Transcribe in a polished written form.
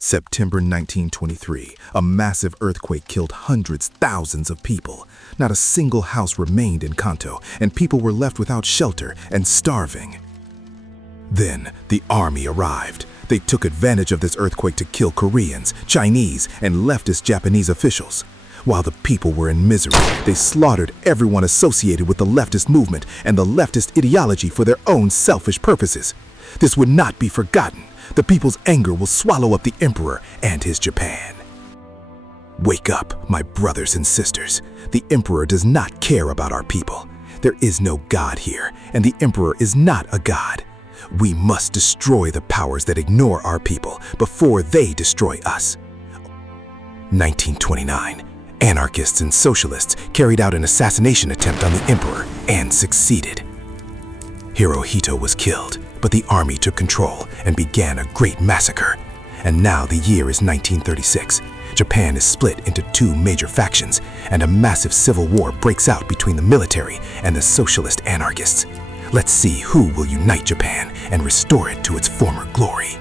September 1923, a massive earthquake killed hundreds, thousands of people. Not a single house remained in Kanto, and people were left without shelter and starving. Then, the army arrived. They took advantage of this earthquake to kill Koreans, Chinese, and leftist Japanese officials. While the people were in misery, they slaughtered everyone associated with the leftist movement and the leftist ideology for their own selfish purposes. This would not be forgotten. The people's anger will swallow up the emperor and his Japan. Wake up, my brothers and sisters. The emperor does not care about our people. There is no God here, and the emperor is not a god. We must destroy the powers that ignore our people before they destroy us. 1929. Anarchists and socialists carried out an assassination attempt on the emperor and succeeded. Hirohito was killed, but the army took control and began a great massacre. And now the year is 1936. Japan is split into two major factions, and a massive civil war breaks out between the military and the socialist anarchists. Let's see who will unite Japan and restore it to its former glory.